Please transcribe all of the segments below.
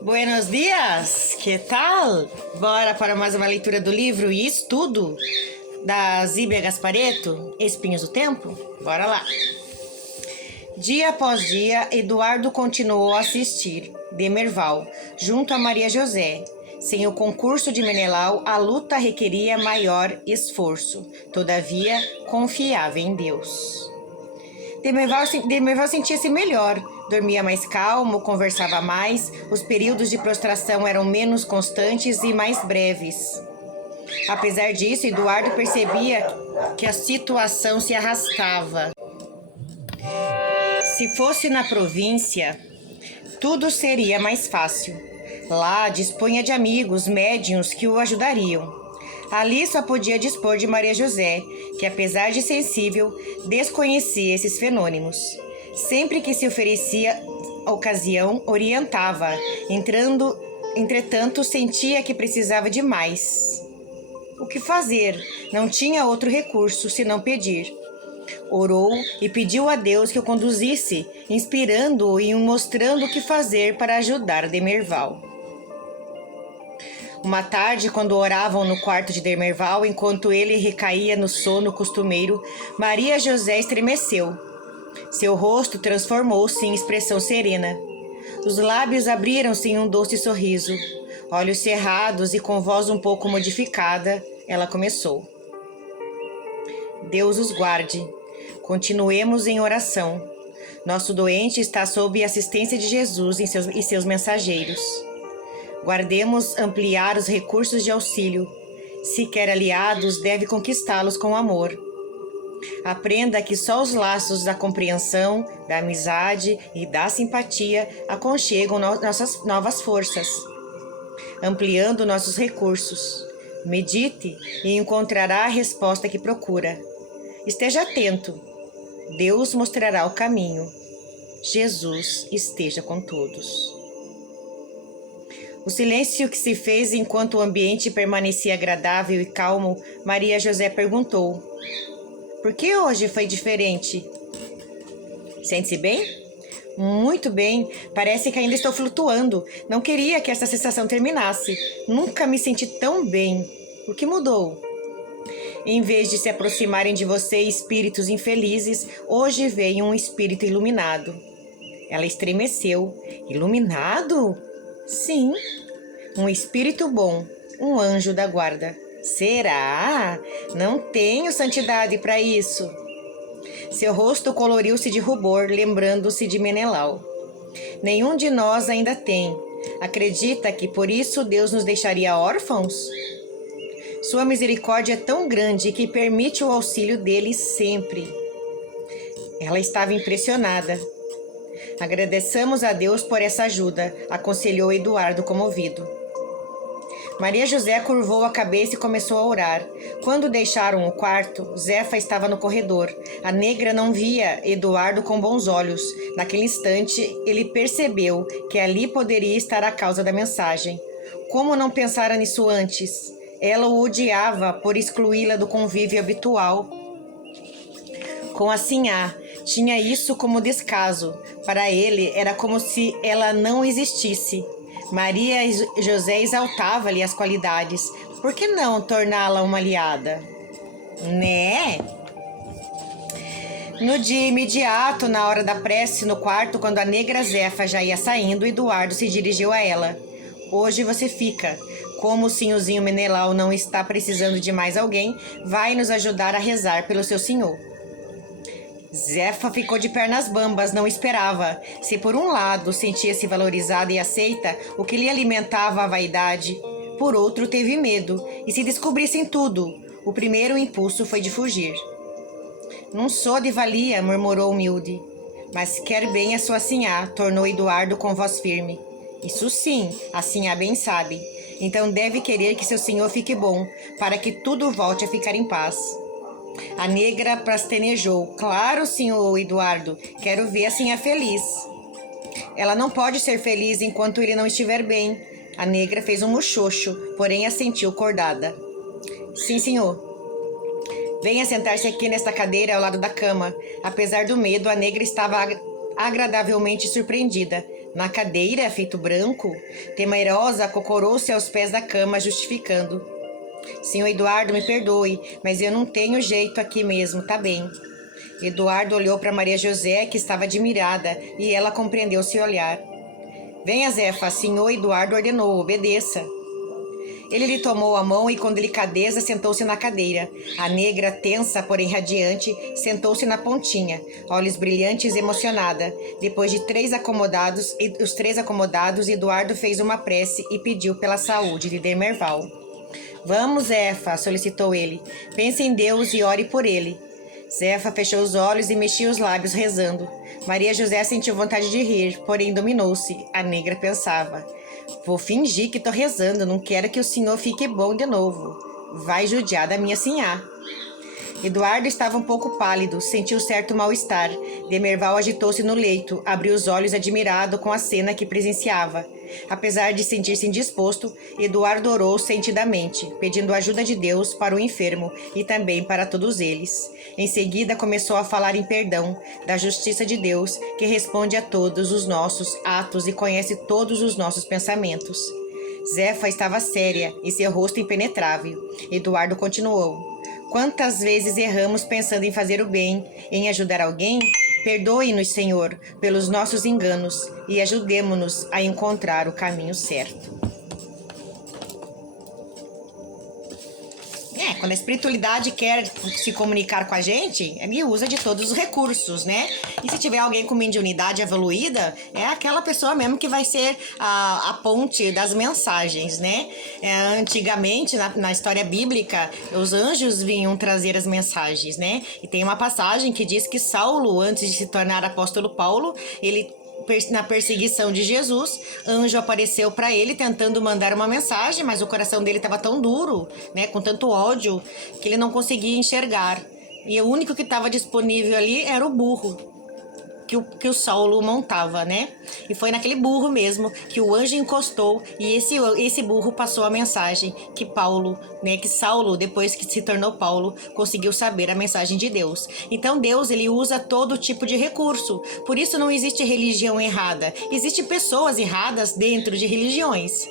Buenos dias, que tal? Bora para mais uma leitura do livro e estudo da Zíbia Gasparetto, Espinhos do Tempo? Bora lá! Dia após dia, Eduardo continuou a assistir Demerval, junto a Maria José. Sem o concurso de Menelau, a luta requeria maior esforço. Todavia, confiava em Deus. Demerval sentia-se melhor, dormia mais calmo, conversava mais, os períodos de prostração eram menos constantes e mais breves. Apesar disso, Eduardo percebia que a situação se arrastava. Se fosse na província, tudo seria mais fácil. Lá dispunha de amigos, médiuns que o ajudariam. Ali só podia dispor de Maria José, que apesar de sensível, desconhecia esses fenômenos. Sempre que se oferecia ocasião, orientava. Entretanto, sentia que precisava de mais. O que fazer? Não tinha outro recurso senão pedir. Orou e pediu a Deus que o conduzisse, inspirando-o e mostrando o que fazer para ajudar Demerval. Uma tarde, quando oravam no quarto de Demerval, enquanto ele recaía no sono costumeiro, Maria José estremeceu. Seu rosto transformou-se em expressão serena. Os lábios abriram-se em um doce sorriso. Olhos cerrados e com voz um pouco modificada, ela começou. Deus os guarde. Continuemos em oração. Nosso doente está sob a assistência de Jesus e seus mensageiros. Guardemos ampliar os recursos de auxílio. Se quer aliados, deve conquistá-los com amor. Aprenda que só os laços da compreensão, da amizade e da simpatia aconchegam nossas novas forças, ampliando nossos recursos. Medite e encontrará a resposta que procura. Esteja atento. Deus mostrará o caminho. Jesus esteja com todos. O silêncio que se fez enquanto o ambiente permanecia agradável e calmo, Maria José perguntou: por que hoje foi diferente? Sente-se bem? Muito bem. Parece que ainda estou flutuando. Não queria que essa sensação terminasse. Nunca me senti tão bem. O que mudou? Em vez de se aproximarem de você espíritos infelizes, hoje veio um espírito iluminado. Ela estremeceu. Iluminado? Sim, um espírito bom, um anjo da guarda. Será? Não tenho santidade para isso. Seu rosto coloriu-se de rubor, lembrando-se de Menelau. Nenhum de nós ainda tem. Acredita que por isso Deus nos deixaria órfãos? Sua misericórdia é tão grande que permite o auxílio dele sempre. Ela estava impressionada. Agradeçamos a Deus por essa ajuda, aconselhou Eduardo comovido. Maria José curvou a cabeça e começou a orar. Quando deixaram o quarto, Zefa estava no corredor. A negra não via Eduardo com bons olhos. Naquele instante, ele percebeu que ali poderia estar a causa da mensagem. Como não pensara nisso antes? Ela o odiava por excluí-la do convívio habitual com a Sinhá. Tinha isso como descaso. Para ele, era como se ela não existisse. Maria José exaltava-lhe as qualidades. Por que não torná-la uma aliada? Né? No dia imediato, na hora da prece no quarto, quando a negra Zefa já ia saindo, Eduardo se dirigiu a ela. Hoje você fica. Como o senhorzinho Menelau não está precisando de mais alguém, vai nos ajudar a rezar pelo seu senhor. Zefa ficou de pernas bambas, não esperava. Se por um lado sentia-se valorizada e aceita, o que lhe alimentava a vaidade, por outro teve medo, e se descobrissem tudo, o primeiro impulso foi de fugir. Não sou de valia, murmurou humilde. Mas quer bem a sua sinhá, tornou Eduardo com voz firme. Isso sim, a sinhá bem sabe. Então deve querer que seu senhor fique bom, para que tudo volte a ficar em paz. A negra prastenejou. Claro, senhor Eduardo, quero ver a sinhá feliz. Ela não pode ser feliz enquanto ele não estiver bem. A negra fez um muxoxo, porém assentiu cordada. Sim, senhor. Venha sentar-se aqui nesta cadeira ao lado da cama. Apesar do medo, a negra estava agradavelmente surpreendida. Na cadeira, feito branco, temerosa, cocorou-se aos pés da cama, justificando. Senhor Eduardo, me perdoe, mas eu não tenho jeito aqui mesmo, tá bem. Eduardo olhou para Maria José, que estava admirada, e ela compreendeu seu olhar. Venha, Zefa, senhor Eduardo ordenou, obedeça. Ele lhe tomou a mão e com delicadeza sentou-se na cadeira. A negra, tensa, porém radiante, sentou-se na pontinha, olhos brilhantes e emocionada. Depois de os três acomodados, Eduardo fez uma prece e pediu pela saúde de Demerval. Vamos, Zefa, solicitou ele. Pense em Deus e ore por ele. Zefa fechou os olhos e mexia os lábios rezando. Maria José sentiu vontade de rir, porém dominou-se. A negra pensava. Vou fingir que tô rezando, não quero que o senhor fique bom de novo. Vai judiar da minha sinhá. Eduardo estava um pouco pálido, sentiu certo mal-estar. Demerval agitou-se no leito, abriu os olhos admirado com a cena que presenciava. Apesar de sentir-se indisposto, Eduardo orou sentidamente, pedindo ajuda de Deus para o enfermo e também para todos eles. Em seguida, começou a falar em perdão, da justiça de Deus, que responde a todos os nossos atos e conhece todos os nossos pensamentos. Zefa estava séria e seu rosto impenetrável. Eduardo continuou. Quantas vezes erramos pensando em fazer o bem, em ajudar alguém? Perdoe-nos, Senhor, pelos nossos enganos e ajudemo-nos a encontrar o caminho certo. Quando a espiritualidade quer se comunicar com a gente, ele usa de todos os recursos, né? E se tiver alguém com mediunidade evoluída, é aquela pessoa mesmo que vai ser a ponte das mensagens, né? Antigamente, na história bíblica, os anjos vinham trazer as mensagens, né? E tem uma passagem que diz que Saulo, antes de se tornar apóstolo Paulo, ele na perseguição de Jesus, anjo apareceu para ele tentando mandar uma mensagem, mas o coração dele estava tão duro, né, com tanto ódio, que ele não conseguia enxergar. E o único que estava disponível ali era o burro que o Saulo montava, né? E foi naquele burro mesmo que o anjo encostou e esse burro passou a mensagem que Paulo, né, que Saulo, depois que se tornou Paulo, conseguiu saber a mensagem de Deus. Então Deus, ele usa todo tipo de recurso. Por isso não existe religião errada. Existem pessoas erradas dentro de religiões.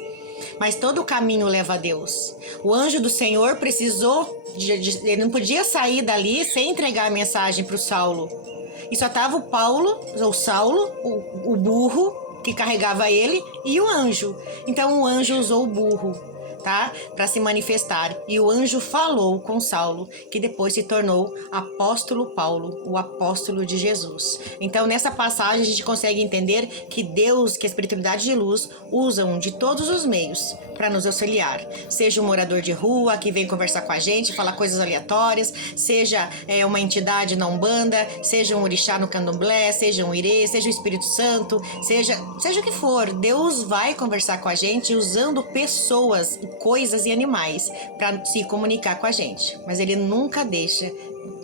Mas todo o caminho leva a Deus. O anjo do Senhor precisou, ele não podia sair dali sem entregar a mensagem para o Saulo. E só estava o Saulo, o burro que carregava ele e o anjo. Então o anjo usou o burro, tá? Para se manifestar. E o anjo falou com Saulo, que depois se tornou apóstolo Paulo, o apóstolo de Jesus. Então nessa passagem a gente consegue entender que Deus, que a espiritualidade de luz, usam de todos os meios para nos auxiliar. Seja um morador de rua que vem conversar com a gente, falar coisas aleatórias, seja uma entidade na Umbanda, seja um orixá no Candomblé, seja um irê, seja o Espírito Santo, seja o que for, Deus vai conversar com a gente usando pessoas, coisas e animais para se comunicar com a gente. Mas ele nunca deixa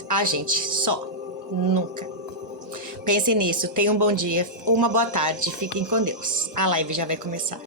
a gente só. Nunca. Pense nisso. Tenha um bom dia, uma boa tarde. Fiquem com Deus. A live já vai começar.